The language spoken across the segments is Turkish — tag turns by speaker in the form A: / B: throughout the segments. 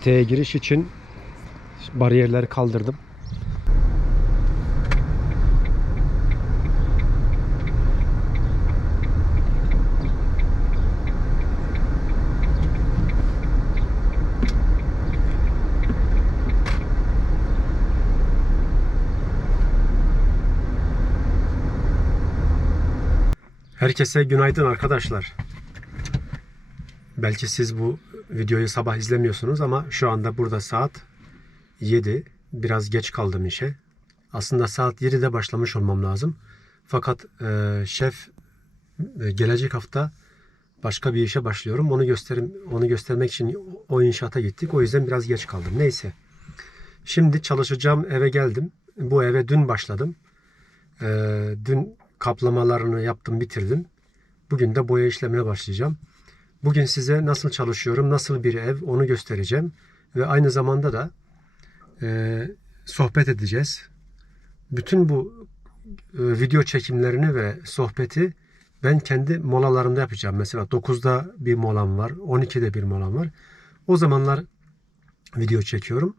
A: Siteye giriş için bariyerleri kaldırdım. Herkese günaydın arkadaşlar. Belki siz bu videoyu sabah izlemiyorsunuz ama şu anda burada saat 7. Biraz geç kaldım işe. Aslında saat 7'de başlamış olmam lazım. Fakat e, şef e, gelecek hafta başka bir işe başlıyorum. Onu gösterim onu göstermek için o inşaata gittik. O yüzden biraz geç kaldım. Neyse. Şimdi çalışacağım eve geldim. Bu eve dün başladım. E, dün kaplamalarını yaptım, bitirdim. Bugün de boya işlemine başlayacağım. Bugün size nasıl çalışıyorum, nasıl bir ev onu göstereceğim. Ve aynı zamanda da e, sohbet edeceğiz. Bütün bu e, video çekimlerini ve sohbeti ben kendi molalarımda yapacağım. Mesela 9'da bir molam var, 12'de bir molam var. O zamanlar video çekiyorum.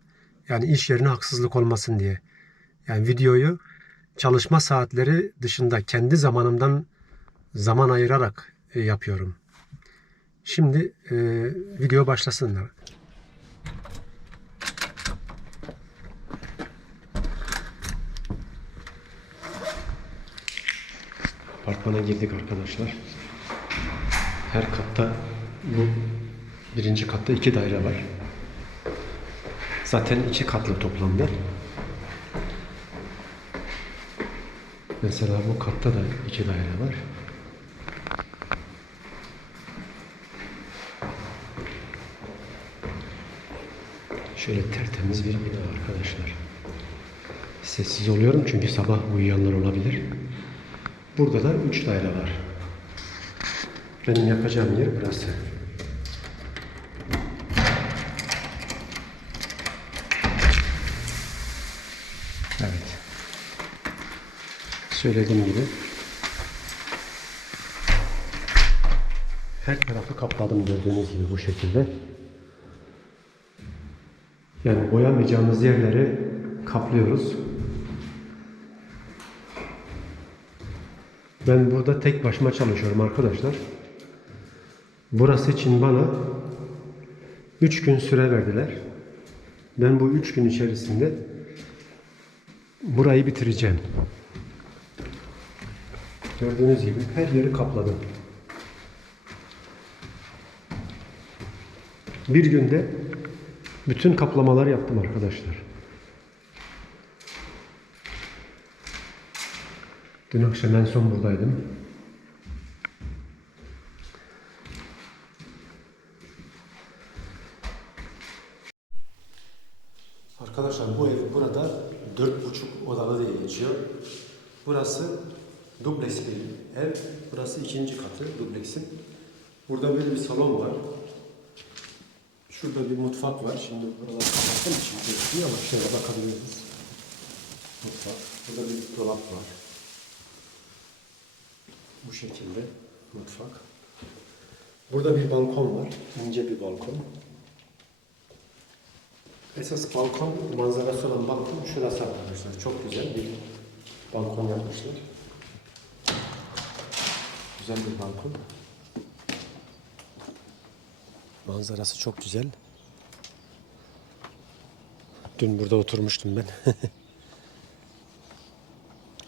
A: Yani iş yerine haksızlık olmasın diye. Yani videoyu çalışma saatleri dışında kendi zamanımdan zaman ayırarak e, yapıyorum. Şimdi e, video başlasınlar. Apartmana girdik arkadaşlar. Her katta bu birinci katta iki daire var. Zaten iki katlı toplamda. Mesela bu katta da iki daire var. Şöyle tertemiz bir bina arkadaşlar. Sessiz oluyorum çünkü sabah uyuyanlar olabilir. Burada da üç daire var. Benim yapacağım yer burası. Evet. Söylediğim gibi her tarafı kapladım gördüğünüz gibi bu şekilde. Yani boyamayacağımız yerleri kaplıyoruz. Ben burada tek başıma çalışıyorum arkadaşlar. Burası için bana 3 gün süre verdiler. Ben bu 3 gün içerisinde burayı bitireceğim. Gördüğünüz gibi her yeri kapladım. Bir günde bütün kaplamalar yaptım arkadaşlar. Dün akşam en son buradaydım. Arkadaşlar bu ev burada dört buçuk odalı diye geçiyor. Burası dubleks bir ev. Burası ikinci katı dubleksin. Burada böyle bir salon var. Şurada bir mutfak var. Şimdi buraları kapattım için gözüküyor ama şöyle bakabiliriz. Mutfak. Burada bir dolap var. Bu şekilde mutfak. Burada bir balkon var. İnce bir balkon. Esas balkon, manzarası olan balkon şurası arkadaşlar. Çok güzel bir balkon yapmışlar. Güzel bir balkon. Manzarası çok güzel. Dün burada oturmuştum ben.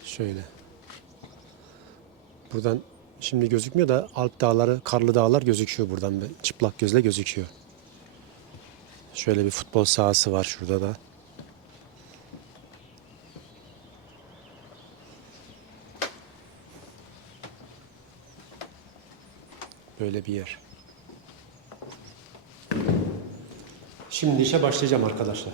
A: Şöyle. Buradan şimdi gözükmüyor da Alp dağları, karlı dağlar gözüküyor buradan. Çıplak gözle gözüküyor. Şöyle bir futbol sahası var şurada da. Böyle bir yer. Şimdi işe başlayacağım arkadaşlar.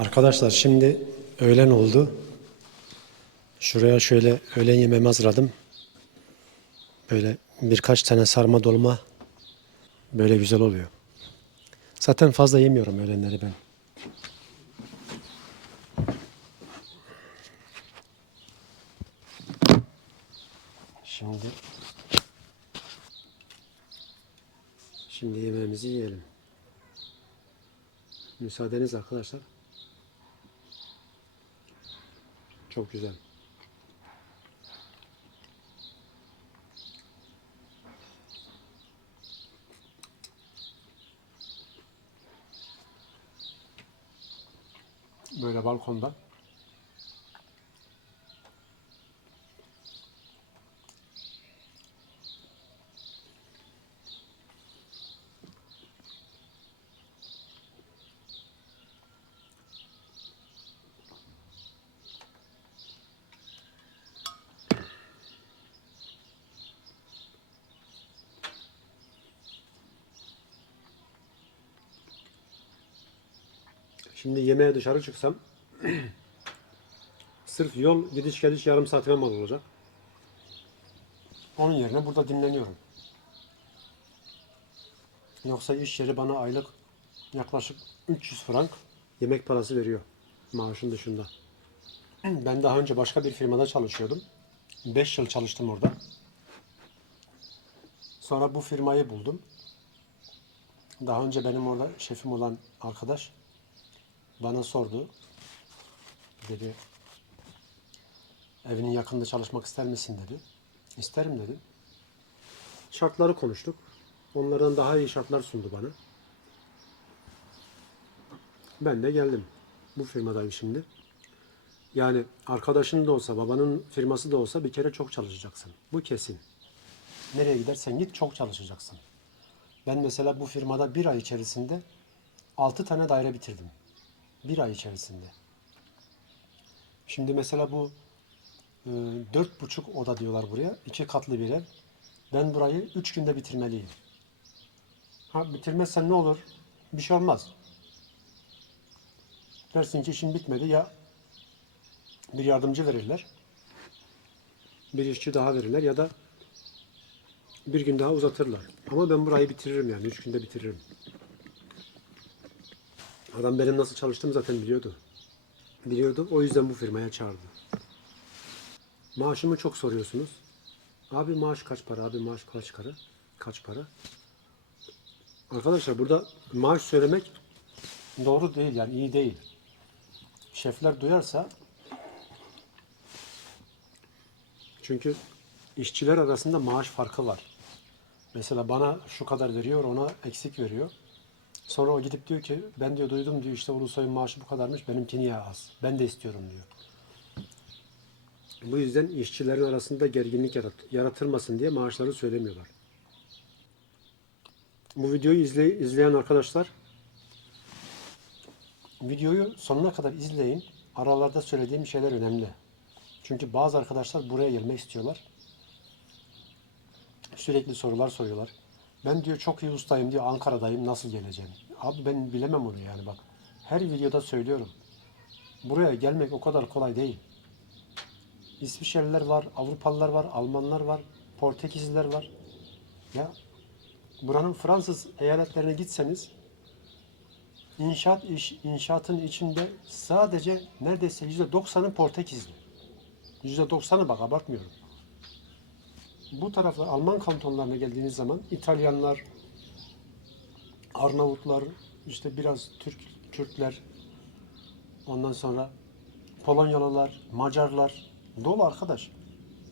A: Arkadaşlar şimdi öğlen oldu. Şuraya şöyle öğlen yemeğimi hazırladım. Böyle birkaç tane sarma dolma böyle güzel oluyor. Zaten fazla yemiyorum öğlenleri ben. Şimdi Şimdi yemeğimizi yiyelim. Müsaadeniz arkadaşlar. Çok güzel. Böyle balkonda. Şimdi yemeğe dışarı çıksam sırf yol gidiş geliş yarım saatime mal olacak. Onun yerine burada dinleniyorum. Yoksa iş yeri bana aylık yaklaşık 300 frank yemek parası veriyor maaşın dışında. Ben daha önce başka bir firmada çalışıyordum. 5 yıl çalıştım orada. Sonra bu firmayı buldum. Daha önce benim orada şefim olan arkadaş bana sordu. Dedi evinin yakında çalışmak ister misin dedi. İsterim dedim. Şartları konuştuk. Onlardan daha iyi şartlar sundu bana. Ben de geldim. Bu firmadayım şimdi. Yani arkadaşın da olsa, babanın firması da olsa bir kere çok çalışacaksın. Bu kesin. Nereye gidersen git çok çalışacaksın. Ben mesela bu firmada bir ay içerisinde 6 tane daire bitirdim. Bir ay içerisinde. Şimdi mesela bu e, dört buçuk oda diyorlar buraya. iki katlı bir ev. Ben burayı üç günde bitirmeliyim. Ha bitirmezsen ne olur? Bir şey olmaz. Dersin ki işim bitmedi ya bir yardımcı verirler. Bir işçi daha verirler ya da bir gün daha uzatırlar. Ama ben burayı bitiririm yani. Üç günde bitiririm. Adam benim nasıl çalıştığımı zaten biliyordu. Biliyordu. O yüzden bu firmaya çağırdı. Maaşımı çok soruyorsunuz. Abi maaş kaç para? Abi maaş kaç para? Kaç para? Arkadaşlar burada maaş söylemek doğru değil yani iyi değil. Şefler duyarsa çünkü işçiler arasında maaş farkı var. Mesela bana şu kadar veriyor, ona eksik veriyor. Sonra o gidip diyor ki ben diyor duydum diyor işte Ulusoy'un maaşı bu kadarmış benimki niye az? Ben de istiyorum diyor. Bu yüzden işçilerin arasında gerginlik yarat- yaratılmasın diye maaşları söylemiyorlar. Bu videoyu izley- izleyen arkadaşlar videoyu sonuna kadar izleyin. Aralarda söylediğim şeyler önemli. Çünkü bazı arkadaşlar buraya gelmek istiyorlar. Sürekli sorular soruyorlar. Ben diyor çok iyi ustayım diyor Ankara'dayım nasıl geleceğim? Abi ben bilemem onu yani bak. Her videoda söylüyorum. Buraya gelmek o kadar kolay değil. İsviçreliler var, Avrupalılar var, Almanlar var, Portekizliler var. Ya buranın Fransız eyaletlerine gitseniz inşaat iş inşaatın içinde sadece neredeyse yüzde doksanı Portekizli. Yüzde doksanı bak abartmıyorum. Bu tarafta Alman kantonlarına geldiğiniz zaman İtalyanlar, Arnavutlar, işte biraz Türk Türkler, ondan sonra Polonyalılar, Macarlar dolu arkadaş.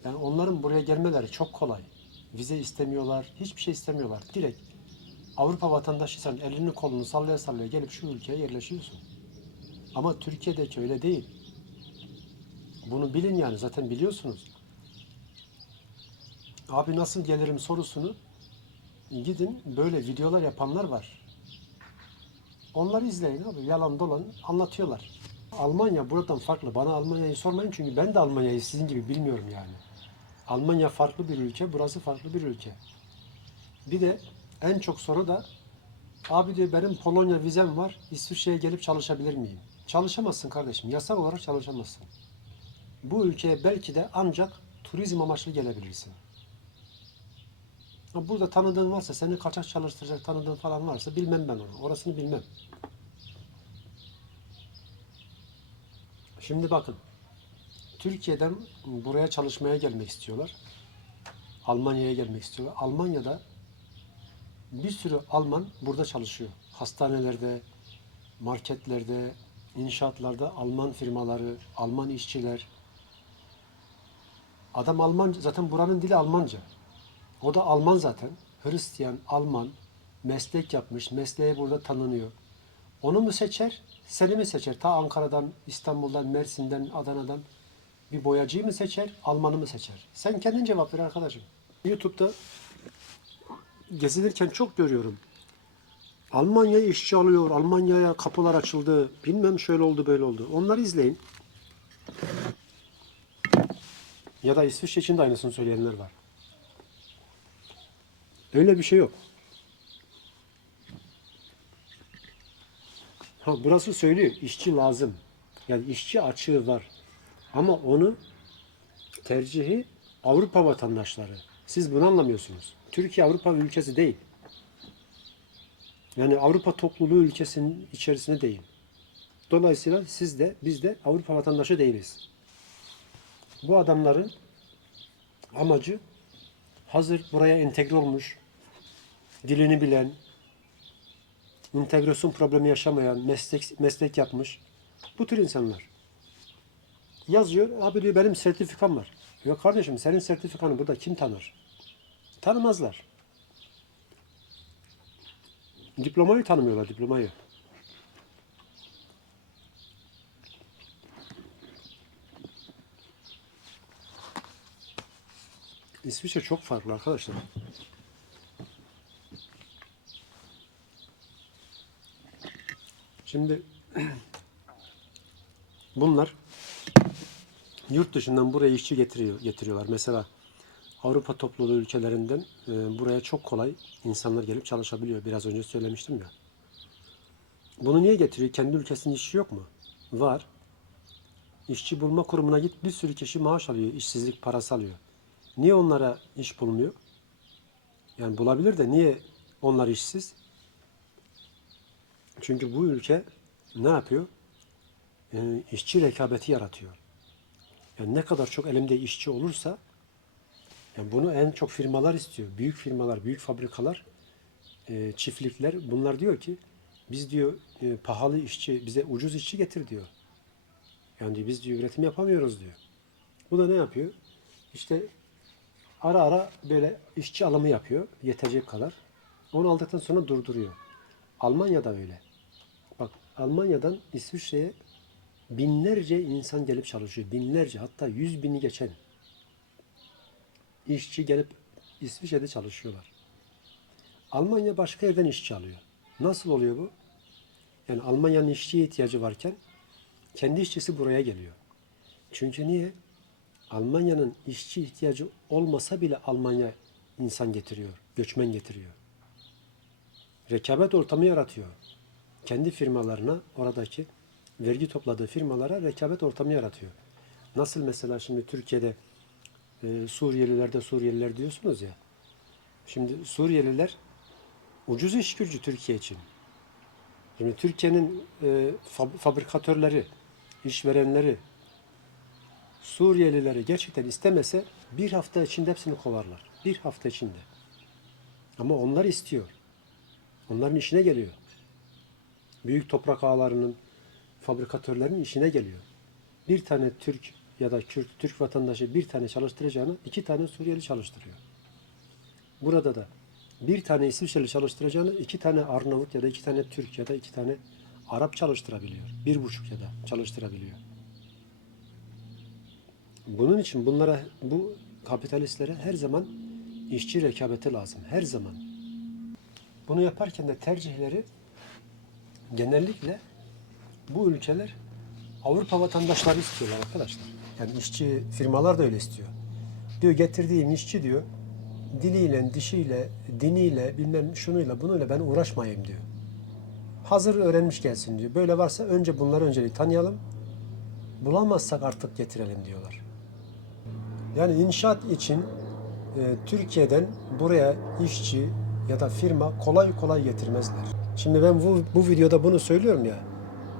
A: Yani onların buraya gelmeleri çok kolay. Vize istemiyorlar, hiçbir şey istemiyorlar. Direkt Avrupa vatandaşıysan elini kolunu sallaya sallaya gelip şu ülkeye yerleşiyorsun. Ama Türkiye'deki öyle değil. Bunu bilin yani zaten biliyorsunuz. Abi nasıl gelirim sorusunu gidin böyle videolar yapanlar var. Onları izleyin abi. Yalan dolan anlatıyorlar. Almanya buradan farklı. Bana Almanya'yı sormayın çünkü ben de Almanya'yı sizin gibi bilmiyorum yani. Almanya farklı bir ülke, burası farklı bir ülke. Bir de en çok soru da abi diyor benim Polonya vizem var. İsviçre'ye gelip çalışabilir miyim? Çalışamazsın kardeşim. Yasal olarak çalışamazsın. Bu ülkeye belki de ancak turizm amaçlı gelebilirsin. Burada tanıdığın varsa, seni kaçak çalıştıracak tanıdığın falan varsa bilmem ben onu. Orasını bilmem. Şimdi bakın. Türkiye'den buraya çalışmaya gelmek istiyorlar. Almanya'ya gelmek istiyorlar. Almanya'da bir sürü Alman burada çalışıyor. Hastanelerde, marketlerde, inşaatlarda Alman firmaları, Alman işçiler. Adam Alman, zaten buranın dili Almanca. O da Alman zaten. Hristiyan, Alman, meslek yapmış, mesleğe burada tanınıyor. Onu mu seçer, seni mi seçer? Ta Ankara'dan, İstanbul'dan, Mersin'den, Adana'dan bir boyacıyı mı seçer, Alman'ı mı seçer? Sen kendin cevap ver arkadaşım. YouTube'da gezinirken çok görüyorum. Almanya işçi alıyor, Almanya'ya kapılar açıldı, bilmem şöyle oldu böyle oldu. Onları izleyin. Ya da İsviçre için de aynısını söyleyenler var. Öyle bir şey yok. Ha, burası söylüyor, işçi lazım. Yani işçi açığı var. Ama onu tercihi Avrupa vatandaşları. Siz bunu anlamıyorsunuz. Türkiye Avrupa ülkesi değil. Yani Avrupa topluluğu ülkesinin içerisinde değil. Dolayısıyla siz de biz de Avrupa vatandaşı değiliz. Bu adamların amacı hazır buraya entegre olmuş, dilini bilen, entegrasyon problemi yaşamayan, meslek, meslek yapmış bu tür insanlar. Yazıyor, abi diyor benim sertifikam var. Yok kardeşim senin sertifikanı burada kim tanır? Tanımazlar. Diplomayı tanımıyorlar, diplomayı. İsviçre çok farklı arkadaşlar. Şimdi bunlar yurt dışından buraya işçi getiriyor, getiriyorlar. Mesela Avrupa topluluğu ülkelerinden e, buraya çok kolay insanlar gelip çalışabiliyor. Biraz önce söylemiştim ya. Bunu niye getiriyor? Kendi ülkesinin işçi yok mu? Var. İşçi bulma kurumuna git bir sürü kişi maaş alıyor, işsizlik parası alıyor. Niye onlara iş bulmuyor? Yani bulabilir de niye onlar işsiz? Çünkü bu ülke ne yapıyor? Ee, işçi rekabeti yaratıyor. Yani ne kadar çok elimde işçi olursa yani bunu en çok firmalar istiyor. Büyük firmalar, büyük fabrikalar, e, çiftlikler bunlar diyor ki biz diyor e, pahalı işçi, bize ucuz işçi getir diyor. Yani diyor, biz diyor üretim yapamıyoruz diyor. Bu da ne yapıyor? İşte ara ara böyle işçi alımı yapıyor yetecek kadar. Onu aldıktan sonra durduruyor. Almanya'da öyle. Almanya'dan İsviçre'ye binlerce insan gelip çalışıyor. Binlerce hatta yüz bini geçen işçi gelip İsviçre'de çalışıyorlar. Almanya başka yerden işçi alıyor. Nasıl oluyor bu? Yani Almanya'nın işçiye ihtiyacı varken kendi işçisi buraya geliyor. Çünkü niye? Almanya'nın işçi ihtiyacı olmasa bile Almanya insan getiriyor, göçmen getiriyor. Rekabet ortamı yaratıyor. Kendi firmalarına, oradaki vergi topladığı firmalara rekabet ortamı yaratıyor. Nasıl mesela şimdi Türkiye'de e, Suriyelilerde Suriyeliler diyorsunuz ya. Şimdi Suriyeliler ucuz iş gücü Türkiye için. Şimdi Türkiye'nin e, fab- fabrikatörleri, işverenleri Suriyelileri gerçekten istemese bir hafta içinde hepsini kovarlar. Bir hafta içinde. Ama onlar istiyor. Onların işine geliyor. Büyük toprak ağlarının, fabrikatörlerin işine geliyor. Bir tane Türk ya da Kürt, Türk vatandaşı bir tane çalıştıracağına iki tane Suriyeli çalıştırıyor. Burada da bir tane İsviçreli çalıştıracağına iki tane Arnavut ya da iki tane Türk ya da iki tane Arap çalıştırabiliyor. Bir buçuk ya da çalıştırabiliyor. Bunun için bunlara, bu kapitalistlere her zaman işçi rekabeti lazım. Her zaman. Bunu yaparken de tercihleri genellikle bu ülkeler Avrupa vatandaşları istiyorlar arkadaşlar. Yani işçi firmalar da öyle istiyor. Diyor getirdiğim işçi diyor diliyle, dişiyle, diniyle, bilmem şunuyla bunuyla ben uğraşmayayım diyor. Hazır öğrenmiş gelsin diyor. Böyle varsa önce bunları öncelik tanıyalım. Bulamazsak artık getirelim diyorlar. Yani inşaat için e, Türkiye'den buraya işçi ya da firma kolay kolay getirmezler. Şimdi ben bu, bu videoda bunu söylüyorum ya.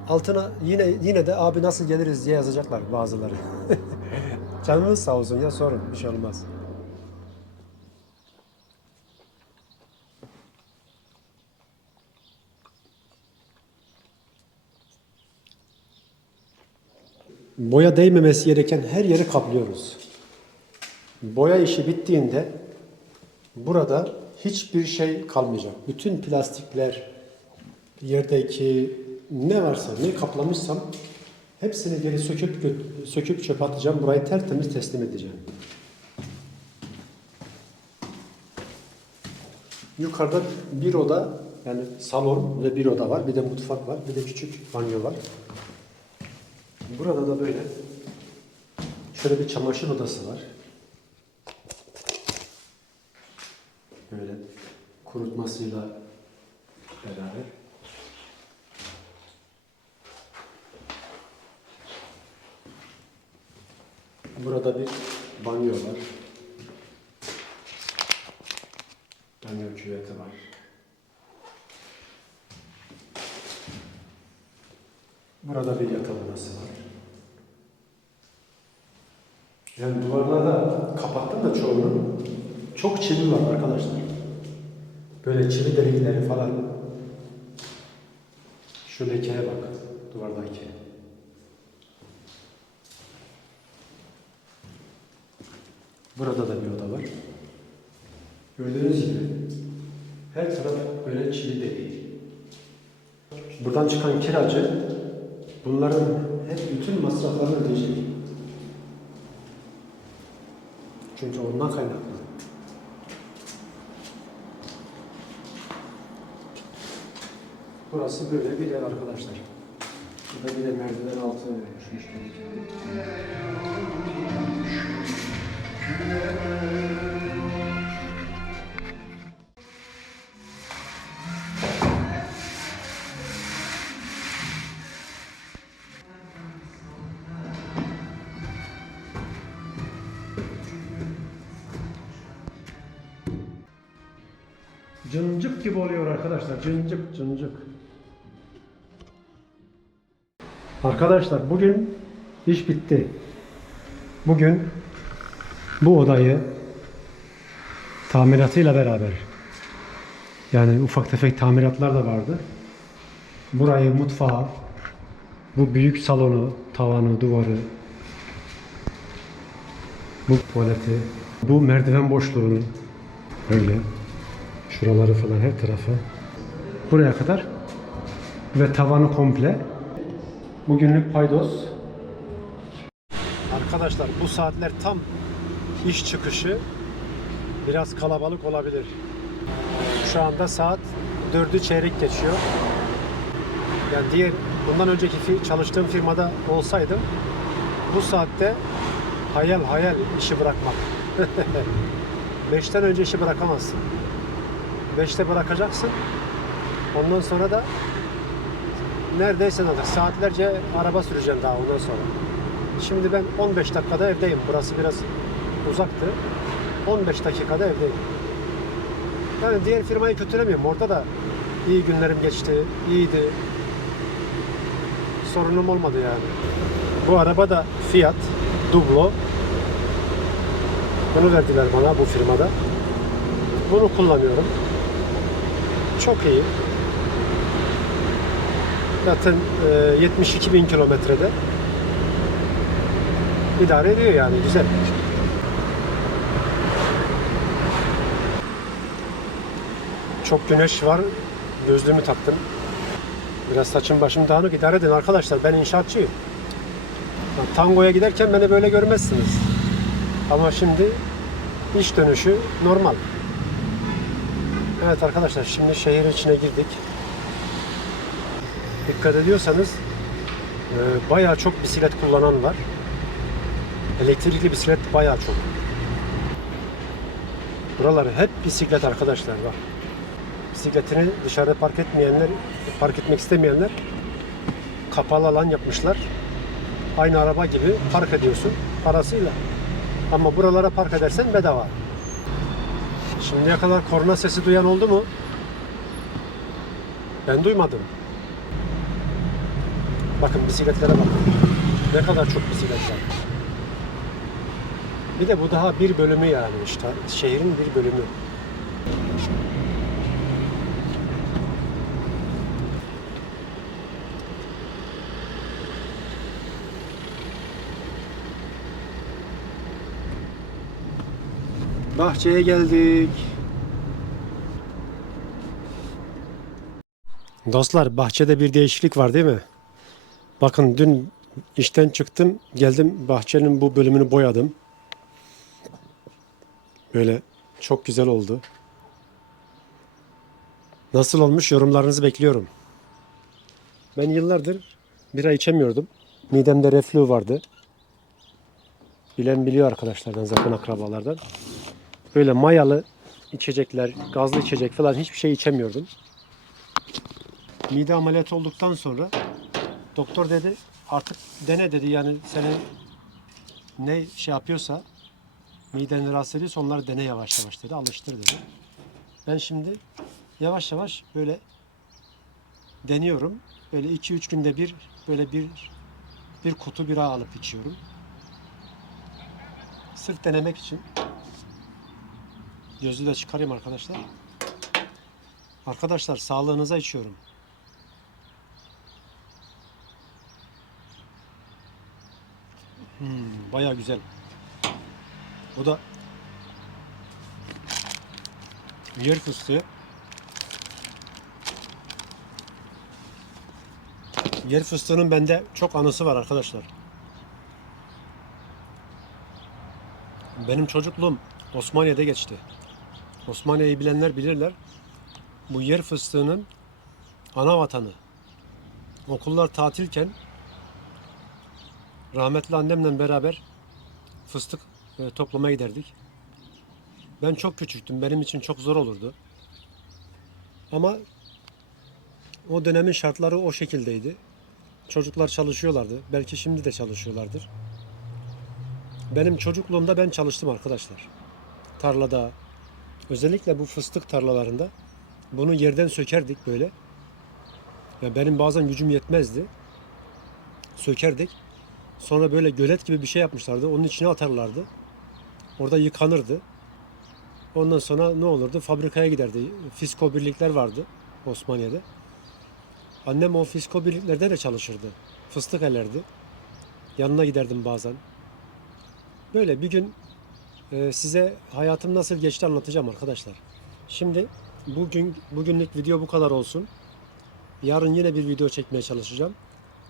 A: Altına yine yine de abi nasıl geliriz diye yazacaklar bazıları. Canınız sağ olsun ya sorun bir şey olmaz. Boya değmemesi gereken her yeri kaplıyoruz. Boya işi bittiğinde burada hiçbir şey kalmayacak. Bütün plastikler, yerdeki ne varsa, ne kaplamışsam hepsini geri söküp söküp çöpe atacağım. Burayı tertemiz teslim edeceğim. Yukarıda bir oda, yani salon ve bir oda var. Bir de mutfak var. Bir de küçük banyo var. Burada da böyle şöyle bir çamaşır odası var. Böyle kurutmasıyla beraber. Burada bir banyo var. Banyo küveti var. Burada bir yatak odası var. Yani duvarlarda kapattım da çoğunu. Çok çivi var arkadaşlar. Böyle çivi delikleri falan. Şu lekeye bak. Duvardaki. Burada da bir oda var. Gördüğünüz gibi her taraf böyle çivi deliği. Buradan çıkan kiracı bunların hep bütün masraflarını ödeyecek. Çünkü ondan kaynaklı. Burası böyle bir ev arkadaşlar. Burada bir de merdiven altı düşmüş. Cıncık gibi oluyor arkadaşlar. Cıncık cıncık. Arkadaşlar bugün iş bitti. Bugün bu odayı tamiratıyla beraber yani ufak tefek tamiratlar da vardı. Burayı, mutfağı, bu büyük salonu, tavanı, duvarı, bu tuvaleti, bu merdiven boşluğunu öyle şuraları falan her tarafı buraya kadar ve tavanı komple bugünlük paydos arkadaşlar bu saatler tam iş çıkışı biraz kalabalık olabilir şu anda saat 4'ü çeyrek geçiyor yani diğer bundan önceki çalıştığım firmada olsaydım bu saatte hayal hayal işi bırakmak 5'ten önce işi bırakamazsın 5'te bırakacaksın. Ondan sonra da neredeyse artık saatlerce araba süreceğim daha ondan sonra. Şimdi ben 15 dakikada evdeyim. Burası biraz uzaktı. 15 dakikada evdeyim. Yani diğer firmayı kötülemiyorum. Orada da iyi günlerim geçti. iyiydi. Sorunum olmadı yani. Bu araba da Fiat Dublo. Bunu verdiler bana bu firmada. Bunu kullanıyorum. Çok iyi. Zaten e, 72 bin kilometrede idare ediyor yani güzel. Çok güneş var. Gözlüğümü taktım. Biraz saçım başım dağınık idare edin arkadaşlar. Ben inşaatçıyım. Tangoya giderken beni böyle görmezsiniz. Ama şimdi iş dönüşü normal. Evet arkadaşlar şimdi şehir içine girdik. Dikkat ediyorsanız e, bayağı çok bisiklet kullanan var. Elektrikli bisiklet bayağı çok. Buraları hep bisiklet arkadaşlar bak. Bisikletini dışarıda park etmeyenler, park etmek istemeyenler kapalı alan yapmışlar. Aynı araba gibi park ediyorsun parasıyla. Ama buralara park edersen bedava. Şimdiye kadar korna sesi duyan oldu mu? Ben duymadım. Bakın bisikletlere bakın. Ne kadar çok bisiklet var. Bir de bu daha bir bölümü yani işte şehrin bir bölümü. Bahçeye geldik. Dostlar bahçede bir değişiklik var değil mi? Bakın dün işten çıktım geldim bahçenin bu bölümünü boyadım. Böyle çok güzel oldu. Nasıl olmuş yorumlarınızı bekliyorum. Ben yıllardır bira içemiyordum. Midemde reflü vardı. Bilen biliyor arkadaşlardan, yakın akrabalardan. Böyle mayalı içecekler, gazlı içecek falan hiçbir şey içemiyordum. Mide ameliyatı olduktan sonra doktor dedi artık dene dedi yani seni ne şey yapıyorsa mideni rahatsız ediyorsa onları dene yavaş yavaş dedi alıştır dedi. Ben şimdi yavaş yavaş böyle deniyorum. Böyle 2-3 günde bir böyle bir bir kutu bira alıp içiyorum. Sırf denemek için. Gözlüğü de çıkarayım arkadaşlar. Arkadaşlar sağlığınıza içiyorum. Hmm, Baya güzel. Bu da yer fıstığı. Yer fıstığının bende çok anısı var arkadaşlar. Benim çocukluğum Osmaniye'de geçti. Osmaniye'yi bilenler bilirler. Bu yer fıstığının ana vatanı. Okullar tatilken rahmetli annemle beraber fıstık e, toplamaya giderdik. Ben çok küçüktüm. Benim için çok zor olurdu. Ama o dönemin şartları o şekildeydi. Çocuklar çalışıyorlardı. Belki şimdi de çalışıyorlardır. Benim çocukluğumda ben çalıştım arkadaşlar. Tarlada, özellikle bu fıstık tarlalarında bunu yerden sökerdik böyle. Ya benim bazen gücüm yetmezdi. Sökerdik. Sonra böyle gölet gibi bir şey yapmışlardı. Onun içine atarlardı. Orada yıkanırdı. Ondan sonra ne olurdu? Fabrikaya giderdi. Fisko birlikler vardı Osmaniye'de. Annem o fisko birliklerde de çalışırdı. Fıstık elerdi. Yanına giderdim bazen. Böyle bir gün e, size hayatım nasıl geçti anlatacağım arkadaşlar. Şimdi bugün bugünlük video bu kadar olsun. Yarın yine bir video çekmeye çalışacağım.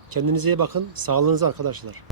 A: Kendinize iyi bakın. Sağlığınıza arkadaşlar.